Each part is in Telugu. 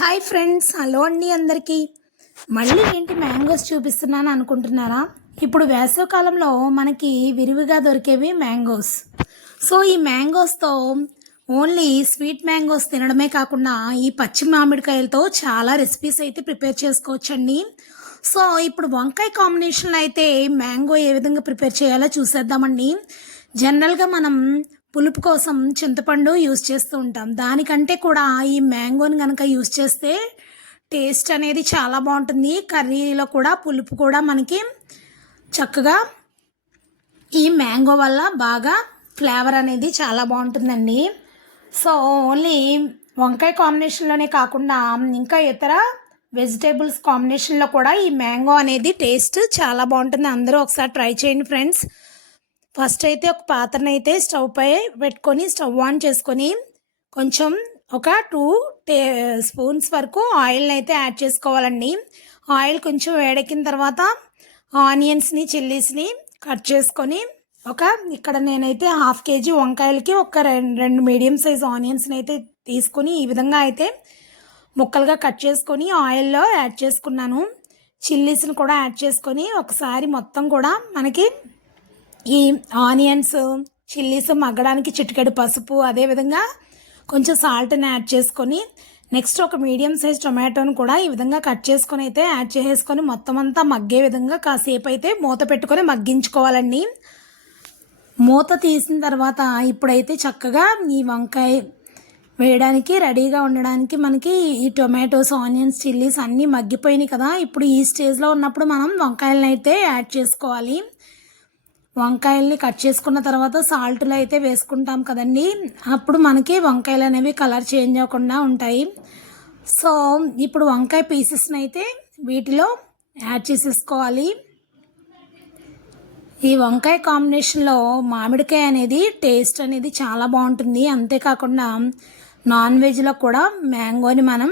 హాయ్ ఫ్రెండ్స్ హలో అండి అందరికీ. మళ్ళీ ఏంటి మ్యాంగోస్ చూపిస్తున్నాను అనుకుంటున్నారా? ఇప్పుడు వేసవికాలంలో మనకి విరివిగా దొరికేవి మ్యాంగోస్. సో ఈ మ్యాంగోస్తో ఓన్లీ స్వీట్ మ్యాంగోస్ తినడమే కాకుండా ఈ పచ్చి మామిడికాయలతో చాలా రెసిపీస్ అయితే ప్రిపేర్ చేసుకోవచ్చండి. సో ఇప్పుడు వంకాయ కాంబినేషన్లో అయితే మ్యాంగో ఏ విధంగా ప్రిపేర్ చేయాలో చూసేద్దామండి. జనరల్గా మనం పులుపు కోసం చింతపండు యూస్ చేస్తూ ఉంటాం. దానికంటే కూడా ఈ మ్యాంగోని కనుక యూస్ చేస్తే టేస్ట్ అనేది చాలా బాగుంటుంది. కర్రీలో కూడా పులుపు కూడా మనకి చక్కగా ఈ మ్యాంగో వల్ల బాగా ఫ్లేవర్ అనేది చాలా బాగుంటుందండి. సో ఓన్లీ వంకాయ కాంబినేషన్లోనే కాకుండా ఇంకా ఇతర వెజిటేబుల్స్ కాంబినేషన్లో కూడా ఈ మ్యాంగో అనేది టేస్ట్ చాలా బాగుంటుంది. అందరూ ఒకసారి ట్రై చేయండి ఫ్రెండ్స్. ఫస్ట్ అయితే ఒక పాత్రను అయితే స్టవ్ పై పెట్టుకొని స్టవ్ ఆన్ చేసుకొని కొంచెం ఒక టూ టే స్పూన్స్ వరకు ఆయిల్ని అయితే యాడ్ చేసుకోవాలండి. ఆయిల్ కొంచెం వేడెక్కిన తర్వాత ఆనియన్స్ని చిల్లీస్ని కట్ చేసుకొని ఒక ఇక్కడ నేనైతే హాఫ్ కేజీ వంకాయలకి ఒక రెండు రెండు మీడియం సైజ్ ఆనియన్స్ని అయితే తీసుకొని ఈ విధంగా అయితే ముక్కలుగా కట్ చేసుకొని ఆయిల్లో యాడ్ చేసుకున్నాను. చిల్లీస్ని కూడా యాడ్ చేసుకొని ఒకసారి మొత్తం కూడా మనకి ఈ ఆనియన్స్ చిల్లీస్ మగ్గడానికి చిటికెడు పసుపు అదేవిధంగా కొంచెం సాల్ట్ని యాడ్ చేసుకొని నెక్స్ట్ ఒక మీడియం సైజ్ టొమాటోని కూడా ఈ విధంగా కట్ చేసుకొని అయితే యాడ్ చేసేసుకొని మొత్తం అంతా మగ్గే విధంగా కాసేపు అయితే మూత పెట్టుకొని మగ్గించుకోవాలండి. మూత తీసిన తర్వాత ఇప్పుడైతే చక్కగా ఈ వంకాయ వేయడానికి రెడీగా ఉండడానికి మనకి ఈ టొమాటోస్ ఆనియన్స్ చిల్లీస్ అన్నీ మగ్గిపోయినాయి కదా. ఇప్పుడు ఈ స్టేజ్లో ఉన్నప్పుడు మనం వంకాయలను అయితే యాడ్ చేసుకోవాలి. వంకాయల్ని కట్ చేసుకున్న తర్వాత సాల్ట్లో అయితే వేసుకుంటాం కదండి. అప్పుడు మనకి వంకాయలు అనేవి కలర్ చేంజ్ అవ్వకుండా ఉంటాయి. సో ఇప్పుడు వంకాయ పీసెస్ని అయితే వీటిలో యాడ్ చేసేసుకోవాలి. ఈ వంకాయ కాంబినేషన్లో మామిడికాయ అనేది టేస్ట్ అనేది చాలా బాగుంటుంది. అంతేకాకుండా నాన్ వెజ్లో కూడా మ్యాంగోని మనం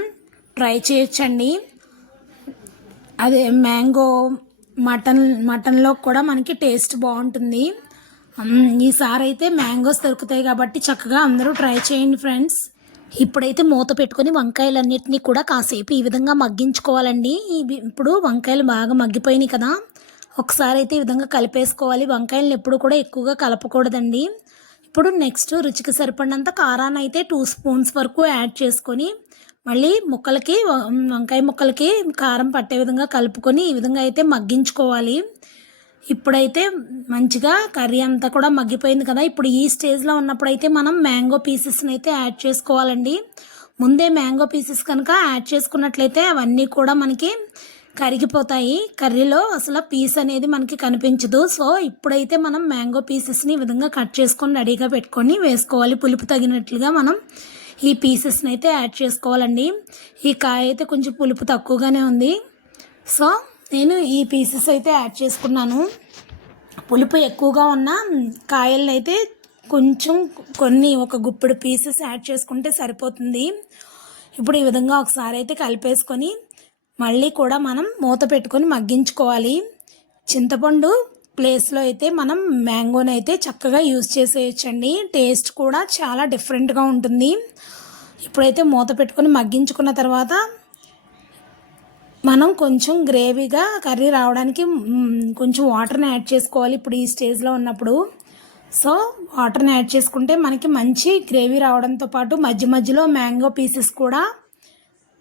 ట్రై చేయొచ్చండి. అదే మ్యాంగో మటన్ మటన్లో కూడా మనకి టేస్ట్ బాగుంటుంది. ఈసారి అయితే మ్యాంగోస్ దొరుకుతాయి కాబట్టి చక్కగా అందరూ ట్రై చేయండి ఫ్రెండ్స్. ఇప్పుడైతే మూత పెట్టుకొని వంకాయలన్నింటినీ కూడా కాసేపు ఈ విధంగా మగ్గించుకోవాలండి. ఇవి ఇప్పుడు వంకాయలు బాగా మగ్గిపోయినాయి కదా. ఒకసారి అయితే ఈ విధంగా కలిపేసుకోవాలి. వంకాయలను ఎప్పుడు కూడా ఎక్కువగా కలపకూడదండి. ఇప్పుడు నెక్స్ట్ రుచికి సరిపడినంత కారాన్ని అయితే టూ స్పూన్స్ వరకు యాడ్ చేసుకొని మళ్ళీ ముక్కలకి వంకాయ ముక్కలకి కారం పట్టే విధంగా కలుపుకొని ఈ విధంగా అయితే మగ్గించుకోవాలి. ఇప్పుడైతే మంచిగా కర్రీ అంతా కూడా మగ్గిపోయింది కదా. ఇప్పుడు ఈ స్టేజ్లో ఉన్నప్పుడు అయితే మనం మ్యాంగో పీసెస్ని అయితే యాడ్ చేసుకోవాలండి. ముందే మ్యాంగో పీసెస్ కనుక యాడ్ చేసుకున్నట్లయితే అవన్నీ కూడా మనకి కరిగిపోతాయి. కర్రీలో అసలు పీస్ అనేది మనకి కనిపించదు. సో ఇప్పుడైతే మనం మ్యాంగో పీసెస్ని ఈ విధంగా కట్ చేసుకొని రెడీగా పెట్టుకొని వేసుకోవాలి. పులుపు తగినట్లుగా మనం ఈ పీసెస్ని అయితే యాడ్ చేసుకోవాలండి. ఈ కాయ అయితే కొంచెం పులుపు తక్కువగానే ఉంది. సో నేను ఈ పీసెస్ అయితే యాడ్ చేసుకున్నాను. పులుపు ఎక్కువగా ఉన్న కాయలను అయితే కొంచెం కొన్ని ఒక గుప్పెడు పీసెస్ యాడ్ చేసుకుంటే సరిపోతుంది. ఇప్పుడు ఈ విధంగా ఒకసారి అయితే కలిపేసుకొని మళ్ళీ కూడా మనం మూత పెట్టుకొని మగ్గించుకోవాలి. చింతపండు ప్లేస్లో అయితే మనం మ్యాంగోని అయితే చక్కగా యూజ్ చేసేయచ్చండి. టేస్ట్ కూడా చాలా డిఫరెంట్గా ఉంటుంది. ఇప్పుడైతే మూత పెట్టుకొని మగ్గించుకున్న తర్వాత మనం కొంచెం గ్రేవీగా కర్రీ రావడానికి కొంచెం వాటర్ని యాడ్ చేసుకోవాలి ఇప్పుడు ఈ స్టేజ్లో ఉన్నప్పుడు. సో వాటర్ని యాడ్ చేసుకుంటే మనకి మంచి గ్రేవీ రావడంతో పాటు మధ్య మధ్యలో మ్యాంగో పీసెస్ కూడా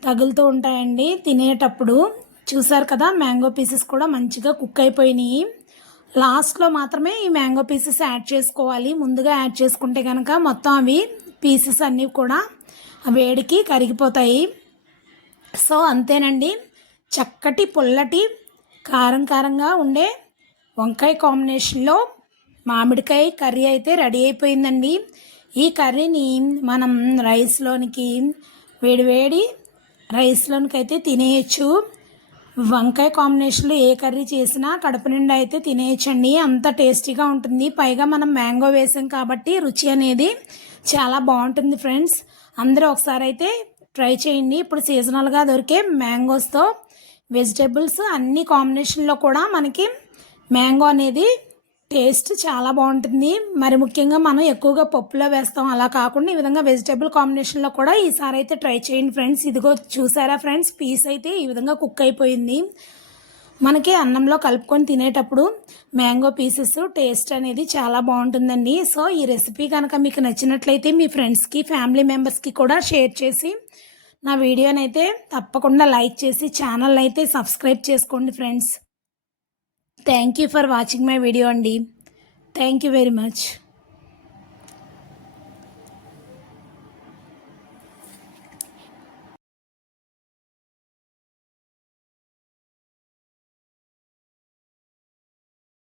తగులుతూ ఉంటాయండి తినేటప్పుడు. చూసారు కదా మ్యాంగో పీసెస్ కూడా మంచిగా కుక్ అయిపోయినాయి. లాస్ట్లో మాత్రమే ఈ మ్యాంగో పీసెస్ యాడ్ చేసుకోవాలి. ముందుగా యాడ్ చేసుకుంటే కనుక మొత్తం అవి పీసెస్ అన్నీ కూడా వేడికి కరిగిపోతాయి. సో అంతేనండి. చక్కటి పుల్లటి కారం కారంగా ఉండే వంకాయ కాంబినేషన్లో మామిడికాయ కర్రీ అయితే రెడీ అయిపోయిందండి. ఈ కర్రీని మనం రైస్లోనికి వేడివేడి రైస్లోనికి అయితే తినేయచ్చు. వంకాయ కాంబినేషన్లో ఏ కర్రీ చేసినా కడుపు నిండా అయితే తినేయచ్చండి. అంత టేస్టీగా ఉంటుంది. పైగా మనం మ్యాంగో వేసాం కాబట్టి రుచి అనేది చాలా బాగుంటుంది ఫ్రెండ్స్. అందరూ ఒకసారి అయితే ట్రై చేయండి. ఇప్పుడు సీజనల్గా దొరికే మ్యాంగోస్తో వెజిటేబుల్స్ అన్ని కాంబినేషన్లో కూడా మనకి మ్యాంగో అనేది టేస్ట్ చాలా బాగుంటుంది. మరి ముఖ్యంగా మనం ఎక్కువగా పప్పులో వేస్తాం. అలా కాకుండా ఈ విధంగా వెజిటేబుల్ కాంబినేషన్లో కూడా ఈసారి అయితే ట్రై చేయండి ఫ్రెండ్స్. ఇదిగో చూసారా ఫ్రెండ్స్? పీస్ అయితే ఈ విధంగా కుక్ అయిపోయింది. మనకి అన్నంలో కలుపుకొని తినేటప్పుడు మ్యాంగో పీసెస్ టేస్ట్ అనేది చాలా బాగుంటుందండి. సో ఈ రెసిపీ కనుక మీకు నచ్చినట్లయితే మీ ఫ్రెండ్స్కి ఫ్యామిలీ మెంబర్స్కి కూడా షేర్ చేసి నా వీడియోని అయితే తప్పకుండా లైక్ చేసి ఛానల్ అయితే సబ్స్క్రైబ్ చేసుకోండి friends. Thank you for watching my video అండి. Thank you very much.